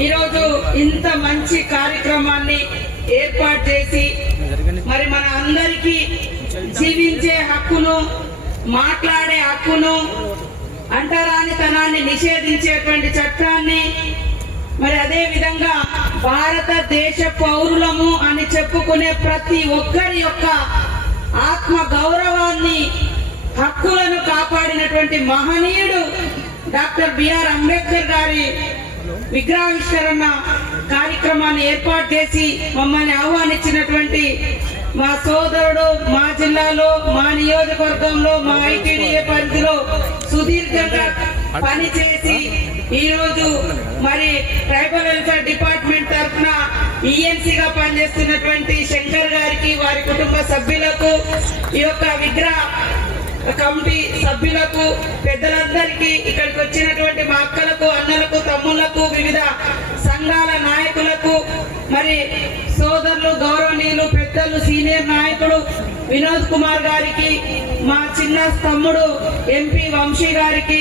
ఈరోజు ఇంత మంచి కార్యక్రమాన్ని ఏర్పాటు చేసి మరి మన అందరికీ జీవించే హక్కును మాట్లాడే హక్కును అంటరానితనాన్ని నిషేధించేటువంటి చట్టాన్ని మరి అదే విధంగా భారతదేశ పౌరులము అని చెప్పుకునే ప్రతి ఒక్కరి యొక్క ఆత్మ గౌరవాన్ని హక్కులను కాపాడినటువంటి మహనీయుడు డాక్టర్ బిఆర్ అంబేద్కర్ గారి విగ్రహావిష్కరణ కార్యక్రమాన్ని ఏర్పాటు చేసి మమ్మల్ని ఆహ్వానించినటువంటి మా సోదరుడు మా జిల్లాలో మా నియోజకవర్గంలో మా ఐటీడీఏ పరిధిలో సుదీర్ఘంగా పనిచేసి ఈరోజు మరి ట్రైబల్ వెల్ఫేర్ డిపార్ట్మెంట్ తరఫున ఈఎన్సీగా పనిచేస్తున్నటువంటి శంకర్ గారికి వారి కుటుంబ సభ్యులకు ఈ యొక్క విగ్రహ కమిటీ సభ్యులకు పెద్దలందరికీ ఇక్కడికి వచ్చినటువంటి మా అక్కలకు అన్నలకు తమ్ముళ్ళకు వివిధ సంఘాల నాయకులకు మరి సోదరులు గౌరవనీయులు పెద్దలు సీనియర్ నాయకుడు వినోద్ కుమార్ గారికి మా చిన్న తమ్ముడు ఎంపీ వంశీ గారికి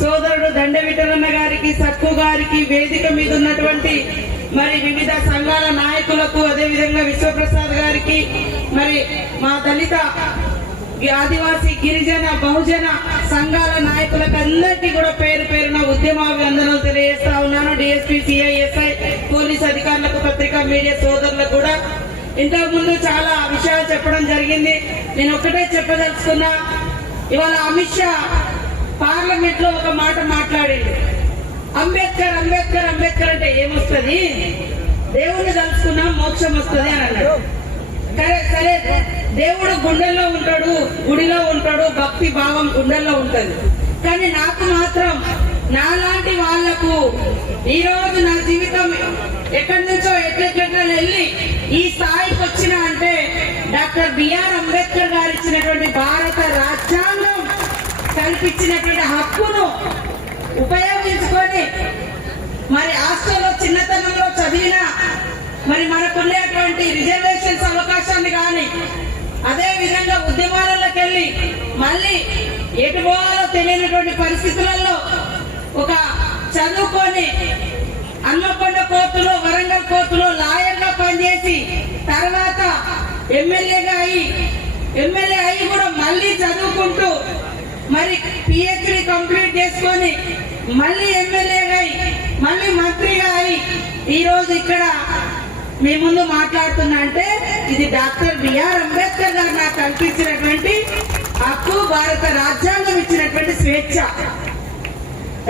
సోదరుడు దండ విఠలన్న గారికి సక్కు గారికి వేదిక మీద ఉన్నటువంటి మరి వివిధ సంఘాల నాయకులకు అదేవిధంగా విశ్వప్రసాద్ గారికి మరి మా దళిత ఆదివాసీ గిరిజన బహుజన సంఘాల నాయకులకు అందరికీ కూడా పేరు పేరున ఉద్యమాభివందనలు తెలియజేస్తా ఉన్నాను. డిఎస్పీ సిఐఎస్ఐ పోలీస్ అధికారులకు పత్రికా మీడియా సోదరులకు కూడా. ఇంతకుముందు చాలా విషయాలు చెప్పడం జరిగింది. నేను ఒకటే చెప్పదలుచుకున్నా ఇవాళ అమిత్ షా పార్లమెంట్లో ఒక మాట మాట్లాడింది అంబేద్కర్ అంబేద్కర్ అంబేద్కర్ అంటే ఏమొస్తుంది? దేవుణ్ణి తలుచుకున్నా మోక్షం వస్తుంది అని అన్నాడు. సరే సరే దేవుడు గుండెల్లో ఉంటాడు గుడిలో ఉంటాడు భక్తి భావం గుండెల్లో ఉంటుంది. కానీ నాకు మాత్రం నాలాంటి వాళ్ళకు ఈ రోజు నా జీవితం ఎక్కడి నుంచో ఎట్లెట్లా వెళ్ళి ఈ స్థాయికి వచ్చిన అంటే డాక్టర్ బిఆర్ అంబేద్కర్ గారు ఇచ్చినటువంటి భారత రాజ్యాంగం కల్పించినటువంటి హక్కును ఉపయోగించుకొని మరి హాస్టల్లో చిన్నతనంలో చదివిన మరి మనకు రిజర్వేషన్స్ అవకాశాన్ని కానీ అదే విధంగా ఉద్యమాలలోకి వెళ్ళి మళ్ళీ ఎటు పోవాలో తెలియనటువంటి పరిస్థితులలో ఒక చదువుకొని అన్నకొండ కోర్టులో వరంగల్ కోర్టులో లాయర్గా పనిచేసి తర్వాత ఎమ్మెల్యేగా అయి ఎమ్మెల్యే అయి కూడా మళ్ళీ చదువుకుంటూ మరి పిహెచ్డి కంప్లీట్ చేసుకొని మళ్ళీ ఎమ్మెల్యేగా అయి మళ్ళీ మంత్రిగా అయి ఈరోజు ఇక్కడ మీ ముందు మాట్లాడుతున్నా అంటే ఇది డాక్టర్ బిఆర్ అంబేద్కర్ గారు నాకు కల్పించినటువంటి హక్కు భారత రాజ్యాంగం ఇచ్చినటువంటి స్వేచ్ఛ.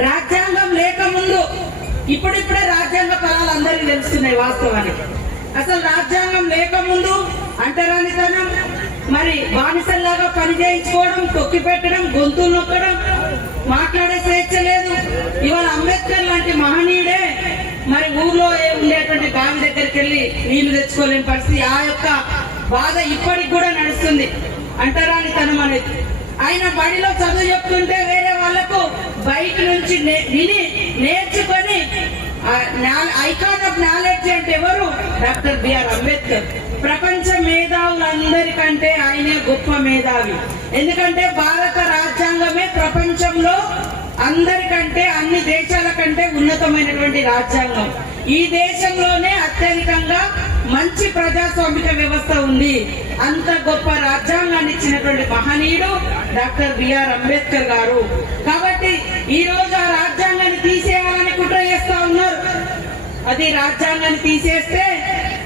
రాజ్యాంగం లేకముందు ఇప్పుడిప్పుడే రాజ్యాంగ ఫలాలు అందరికీ తెలుస్తున్నాయి వాస్తవానికి. అసలు రాజ్యాంగం లేకముందు అంటరానితనం మరి బానిసల్లాగా పని చేయించుకోవడం తొక్కి పెట్టడం గొంతులు నొక్కడం మాట్లాడే స్వేచ్ఛ లేదు. ఇవాళ అంబేద్కర్ లాంటి మహనీయుడే మరి ఊర్లో ఉండేటువంటి బావి దగ్గరికి నీళ్ళు తెచ్చుకోలేని పరిస్థితి. ఆ యొక్క బాధ ఇప్పటికి కూడా నడుస్తుంది. అంటరానితనం అనేది. ఆయన బడిలో చదువు చెప్తుంటే వేరే వాళ్ళకు బయట నుంచి విని నేర్చుకొని ఐకాన్ ఆఫ్ నాలెడ్జ్ అంటే ఎవరు? Doctor B R Ambedkar. ప్రపంచ మేధావులందరికంటే ఆయనే గొప్ప మేధావి. ఎందుకంటే భారత రాజ్యాంగమే ప్రపంచంలో అందరికంటే అన్ని దేశాల కంటే ఉన్నతమైనటువంటి రాజ్యాంగం. ఈ దేశంలోనే అత్యధికంగా మంచి ప్రజాస్వామిక వ్యవస్థ ఉంది. అంత గొప్ప రాజ్యాంగాన్ని ఇచ్చినటువంటి మహనీయుడు డాక్టర్ బిఆర్ అంబేద్కర్ గారు. కాబట్టి ఈ రోజు ఆ రాజ్యాంగాన్ని తీసేయాలని కుట్ర చేస్తా ఉన్నారు. అది రాజ్యాంగాన్ని తీసేస్తే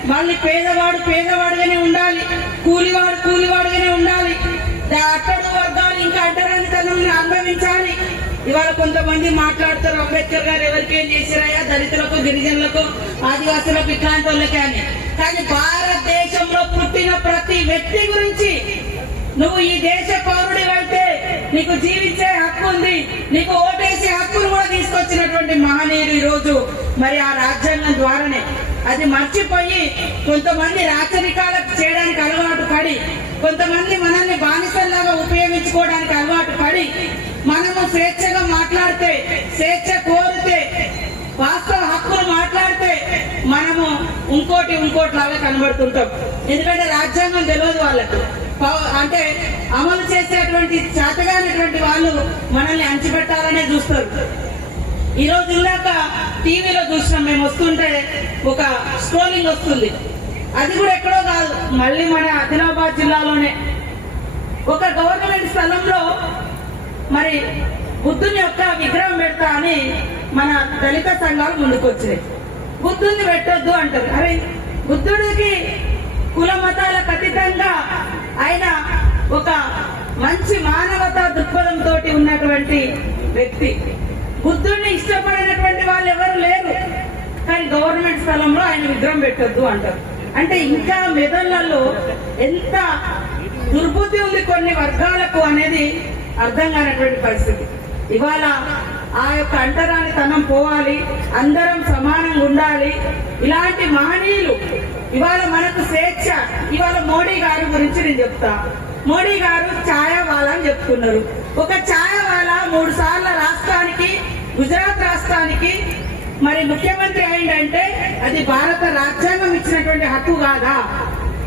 మళ్ళీ పేదవాడు పేదవాడుగానే ఉండాలి. కూలివాడు కూలివాడుగానే ఉండాలి. అట్టడు వర్గాలు ఇంకా అడ్డరానితనం అనుభవించాలి ఇవాళ కొంతమంది మాట్లాడుతారు. అంబేద్కర్ గారు ఎవరికేం చేసిరాయా దళితులకు గిరిజనులకు ఆదివాసులకు ఇట్లాంటి వాళ్ళకే అని. కానీ భారతదేశంలో పుట్టిన ప్రతి వ్యక్తి గురించి నువ్వు ఈ దేశ పౌరుడి అయితే నీకు జీవించే హక్కు ఉంది. నీకు ఓటేసే హక్కును కూడా తీసుకొచ్చినటువంటి మహనీయుడు ఈ రోజు మరి ఆ రాజ్యాంగం ద్వారానే అది మర్చిపోయి కొంతమంది రాచరికాలకు చేయడానికి అలవాటు పడి కొంతమంది మనల్ని బానిసల్లాగా ఉపయోగించుకోవడానికి అలవాటు పడి మనము స్వేచ్ఛగా మాట్లాడితే స్వేచ్ఛ కోరితే వాస్తవ హక్కులు మాట్లాడితే మనము ఇంకోటి ఇంకోటి లాగా కనబడుతుంటాం. ఎందుకంటే రాజ్యాంగం తెలియదు వాళ్ళకు. అంటే అమలు చేసేటువంటి చేతగానటువంటి వాళ్ళు మనల్ని అంచిపెట్టాలనే చూస్తారు. ఈ రోజు ఇందాక టీవీలో చూసినాం మేము వస్తుంటే ఒక స్క్రోలింగ్ వస్తుంది. అది కూడా ఎక్కడో కాదు మళ్ళీ మన ఆదిలాబాద్ జిల్లాలోనే. ఒక గవర్నమెంట్ స్థలంలో మరి బుద్ధుని యొక్క విగ్రహం పెడతా అని మన దళిత సంఘాలు ముందుకొచ్చాయి బుద్ధుని పెట్టొద్దు అంటారు. అరే బుద్ధుడికి కుల మతాలకు అతీతంగా ఆయన ఒక మంచి మానవతా దృక్పథంతో ఉన్నటువంటి వ్యక్తి. బుద్ధుడిని ఇష్టపడినటువంటి వాళ్ళు ఎవరు లేరు. కానీ గవర్నమెంట్ స్థలంలో ఆయన విగ్రహం పెట్టొద్దు అంటారు. అంటే ఇంకా మెదళ్ళలో ఎంత దుర్బుద్ధి ఉంది కొన్ని వర్గాలకు అనేది అర్థం కానటువంటి పరిస్థితి. ఇవాళ ఆ యొక్క అంటరాని తనం పోవాలి అందరం సమానంగా ఉండాలి. ఇలాంటి మహనీయులు ఇవాళ మనకు స్వేచ్ఛ ఇవాళ మోడీ గారి గురించి నేను చెప్తా. మోడీ గారు ఛాయావాలా అని చెప్పుకున్నారు. ఒక ఛాయావాలా మూడు సార్ల రాష్ట్రానికి గుజరాత్ రాష్ట్రానికి మరి ముఖ్యమంత్రి అయిందంటే అది భారత రాజ్యాంగం ఇచ్చినటువంటి హక్కు కాదా?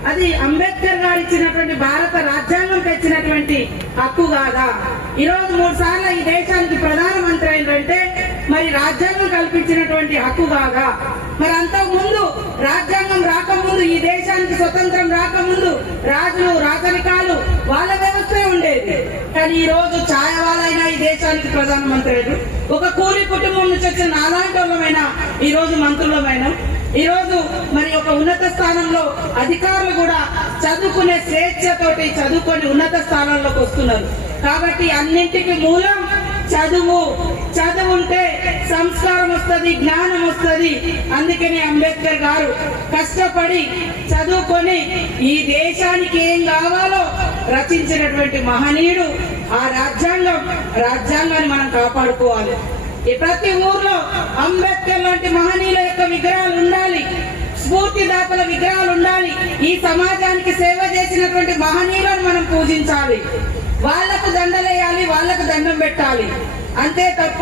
అది అంబేద్కర్ గారు ఇచ్చినటువంటి భారత రాజ్యాంగం తెచ్చినటువంటి హక్కు కాదా? ఈరోజు మూడు సార్లు ఈ దేశానికి ప్రధానమంత్రి అయిందంటే మరి రాజ్యాంగం కల్పించినటువంటి హక్కు కాదా? మరి అంతకుముందు రాజ్యాంగం రాకముందు ఈ దేశానికి స్వతంత్రం రాకముందు రాజులు రాజరికాలు వాళ్ళ వ్యవస్థే ఉండేది. కానీ ఈ రోజు ఛాయవాలైనా ఈ దేశానికి ప్రధానమంత్రి అయ్యారు. ఒక కూలి కుటుంబం నుంచి వచ్చిన అలాంటి ఈ రోజు మంత్రులమైన ఈ రోజు మరి ఒక ఉన్నత స్థానంలో అధికారులు కూడా చదువుకునే స్వేచ్ఛతోటి చదువుకొని ఉన్నత స్థానాల్లోకి వస్తున్నారు. కాబట్టి అన్నింటికి మూలం చదువు. చదువు ఉంటే సంస్కారం వస్తుంది జ్ఞానం వస్తుంది. అందుకని అంబేద్కర్ గారు కష్టపడి చదువుకొని ఈ దేశానికి ఏం కావాలో రచించినటువంటి మహనీయుడు ఆ రాజ్యాంగం రాజ్యాంగాన్ని మనం కాపాడుకోవాలి. ఈ ప్రతి ఊర్లో అంబేద్కర్ లాంటి మహనీయుల యొక్క విగ్రహాలు ఉండాలి. స్ఫూర్తిదాతల విగ్రహాలు ఉండాలి. ఈ సమాజానికి సేవ చేసినటువంటి మహనీయులను మనం పూజించాలి. వాళ్ళకు దండలేయాలి వాళ్ళకు దండం పెట్టాలి. అంతే తప్ప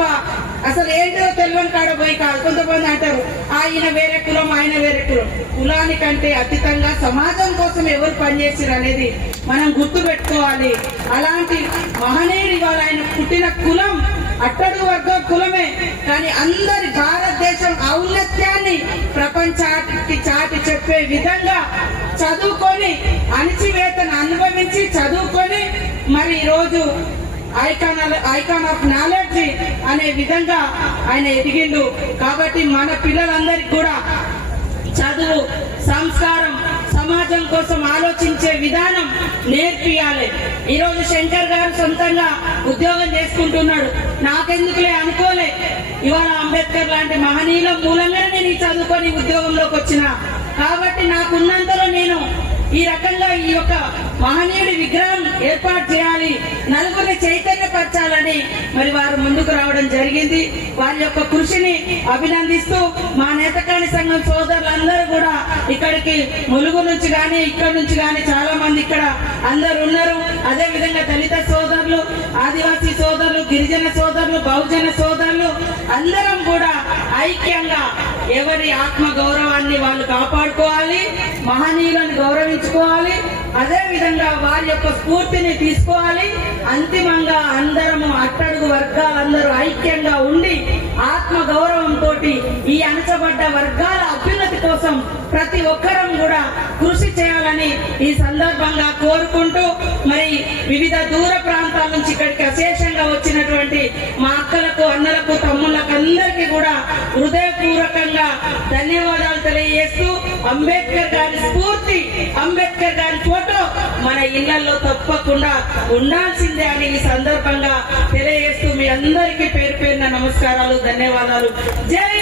అసలు ఏంటో తెలియని కాడ పోయి కాదు కొంతమంది అంటారు ఆయన వేరే కులం ఆయన వేరే కులం. కులానికంటే అతీతంగా సమాజం కోసం ఎవరు పనిచేసారు అనేది మనం గుర్తు పెట్టుకోవాలి. అలాంటి మహనీయుడు ఇవాళ ఆయన పుట్టిన కులం అట్టడు వర్గ కులమే. కానీ అందరి భారతదేశం ఔన్నత్యాన్ని ప్రపంచానికి చాటి చెప్పే విధంగా చదువుకొని అణిచివేతను అనుభవించి చదువుకొని మరి ఈరోజు ఐకాన్ ఐకాన్ ఆఫ్ నాలెడ్జ్ అనే విధంగా ఆయన ఎదిగిండు. కాబట్టి మన పిల్లలందరికీ కూడా చదువు సంస్కారం సమాజం కోసం ఆలోచించే విధానం నేర్పియాలి. ఈరోజు శంకర్ గారు సొంతంగా ఉద్యోగం చేసుకుంటున్నాడు. నాకెందుకులే అనుకోలే. ఇవాళ అంబేద్కర్ లాంటి మహనీయుల మూలంగానే నేను చదువుకొని ఉద్యోగంలోకి వచ్చిన. కాబట్టి నాకున్నంత ఈ రకంగా ఈ యొక్క మహనీయుడి విగ్రహం ఏర్పాటు చేయాలి నలుగురిని చైతన్యపరచాలని మరి వారు ముందుకు రావడం జరిగింది. వారి యొక్క కృషిని అభినందిస్తూ మా నేతకాని సంఘం సోదరులందరూ కూడా ఇక్కడికి ములుగు నుంచి కానీ ఇక్కడ నుంచి కానీ చాలా మంది ఇక్కడ అందరు ఉన్నారు. అదే విధంగా దళిత సోదరులు ఆదివాసీ సోదరులు గిరిజన సోదరులు బహుజన సోదరులు అందరం కూడా ఐక్యంగా ఎవరి ఆత్మ గౌరవాన్ని వాళ్ళు కాపాడుకోవాలి మహనీయులను గౌరవించుకోవాలి అదే విధంగా వారి యొక్క స్ఫూర్తిని తీసుకోవాలి. అంతిమంగా అందరము అట్టడుగు వర్గాలందరూ ఐక్యంగా ఉండి ఆత్మ గౌరవంతో ఈ అణచబడ్డ వర్గాల అభ్యున్నతి కోసం ప్రతి ఒక్కరం కూడా కృషి చేయాలని ఈ సందర్భంగా కోరుకుంటూ మరి వివిధ దూర ప్రాంతాల నుంచి ఇక్కడికి అశేషంగా వచ్చినటువంటి మా అక్కలకు అన్నలకు హృదయపూర్వకంగా ధన్యవాదాలు తెలియజేస్తూ అంబేద్కర్ గారి స్ఫూర్తి అంబేద్కర్ గారి ఫోటో మన ఇళ్ళలో తప్పకుండా ఉండాల్సిందే అని ఈ సందర్భంగా తెలియజేస్తూ మీ అందరికీ పేరు పేరున నమస్కారాలు ధన్యవాదాలు. జై